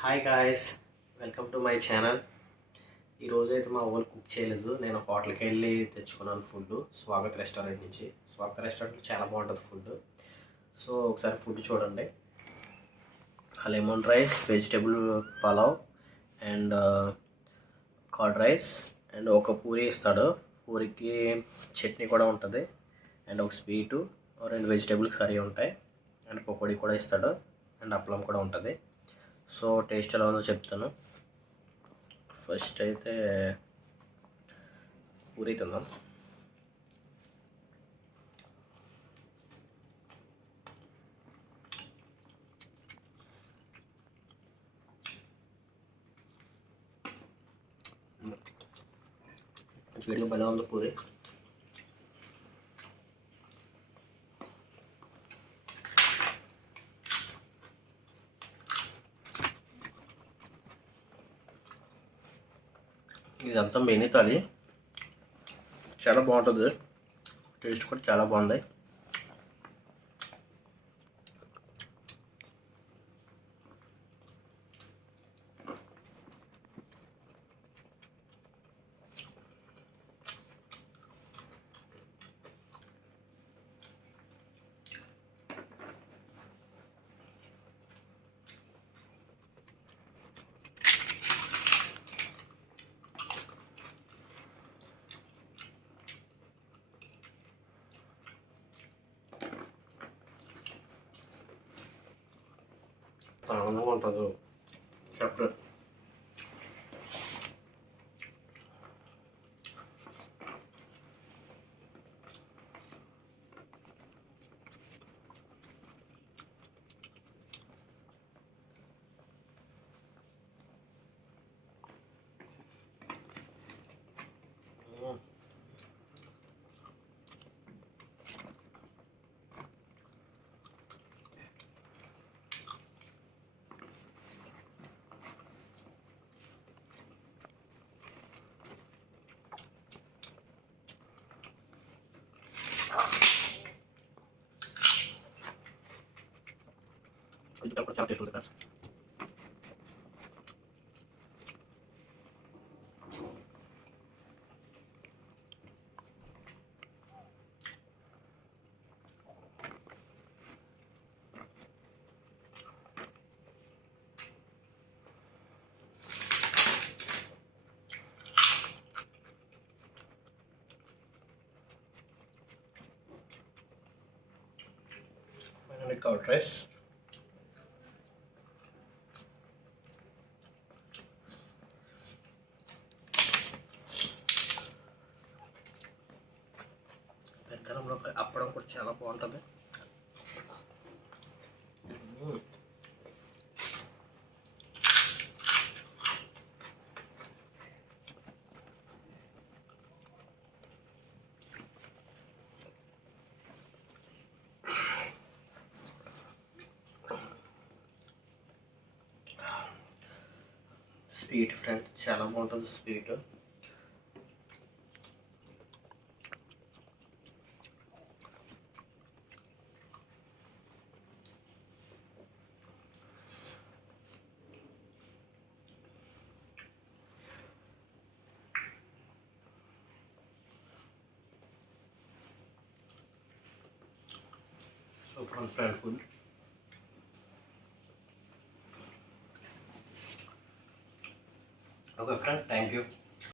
Hi guys, welcome to my channel. ఈరోజు అయితే మా ఊళ్ళు కుక్ చేయలేదు. నేను హోటల్కి వెళ్ళి తెచ్చుకున్నాను ఫుడ్ స్వాగత్ రెస్టారెంట్ నుంచి. స్వాగత్ రెస్టారెంట్లో చాలా బాగుంటుంది ఫుడ్. సో ఒకసారి ఫుడ్ చూడండి. Lemon rice, vegetable pulao and curd rice and ఒక పూరి ఇస్తాడు. పూరికి చట్నీ కూడా ఉంటుంది అండ్ ఒక స్వీటు, రెండు వెజిటేబుల్ కర్రీ ఉంటాయి అండ్ పకోడీ కూడా ఇస్తాడు అండ్ అప్పలం కూడా ఉంటుంది. సో టేస్ట్ ఎలా ఉందో చెప్తాను. ఫస్ట్ అయితే పూరి తిందాం. వేడిగా భలే ఉంది పూరి. ఇదంతా మెయిన్ తాలి, చాలా బాగుంటుంది. టేస్ట్ కూడా చాలా బాగుంది. ఆనందంగా ఉంటుంది చెప్పలేదు. ఇది కూడా చాలా టేస్ట్ ఉంటుంది. Finally curd rice. పెరగడంలో అప్పడం కూడా చాలా బాగుంటుంది. స్వీట్ ఫ్రెండ్స్, చాలా బాగుంటుంది స్వీట్. సూపర్ ఉంది friend food. Okay friend, thank you.